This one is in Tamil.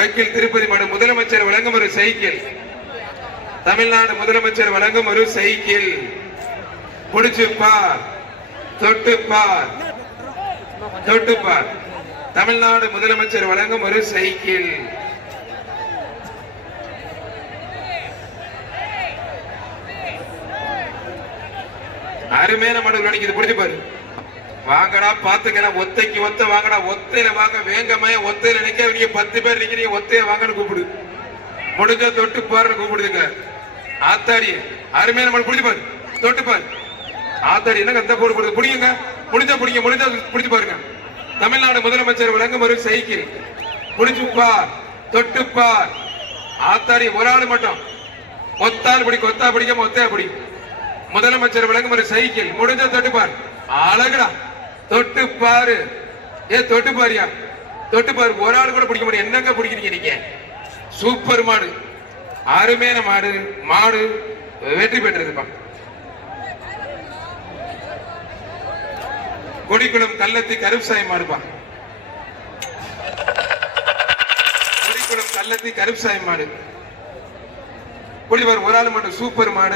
வக்கீல் திருப்பதி மாடு முதலமைச்சர் வழங்கும் ஒரு சைக்கிள். தமிழ்நாடு முதலமைச்சர் வழங்கும் ஒரு சைக்கிள். புடிச்சு பார், தொட்டு பார், தொட்டு பார். தமிழ்நாடு முதலமைச்சர் வழங்கும் ஒரு சைக்கிள். அருமையான மாடு நினைக்குது. புடிச்சு பாரு. வாங்கடா பாத்துக்கலாம். ஒத்தைக்கு ஒத்த வாங்கடா. ஒத்தையில வாங்க. வேங்கமே ஒத்தையில நிக்க. நீங்க 10 பேர் நிக்கிறீங்க. ஒத்தைய வாங்கன்னு கூப்பிடு. முடிஞ்ச தொட்டு பாருன்னு கூப்பிடுதுங்க. ஆத்தாடி அருமையான மாடு. புடிச்சு பாரு, தொட்டு பாரு. ஆத்தாடி என்ன கத்த போடு போடுது. புடிங்க, முடிஞ்சா புடிங்க. முடிஞ்சா புடிச்சு பாருங்க. தமிழ்நாடு முதலமைச்சர் வழங்கும் ஒரு சைக்கிள். புடிச்சு பார், தொட்டு பார். ஆத்தாடி ஒரு ஆள் மட்டும். ஒத்தாள் பிடி, கொத்தா பிடிக்காம ஒத்தையா பிடி. முதலமைச்சர் வழங்கும் ஒரு சைக்கிள். முடிஞ்ச தொட்டு பார். அழகுடா. தொட்டு பாரு. தொட்டு பாரியா, தொட்டு பாரு. ஒரு ஆள் கூட பிடிக்க முடியும். என்னங்க பிடிக்கிறீங்க நீங்க? சூப்பர் மாடு, அருமையான மாடு. மாடு வெற்றி பெற்றிருப்பா. கொடிக்குளம் கள்ளத்தி கருப்சாமி மாடுப்பா. கொடிக்குளம் கள்ளத்தி கருப்சாமி மாடு. ஒரு ஆள் மட்டும். சூப்பர் மாடு.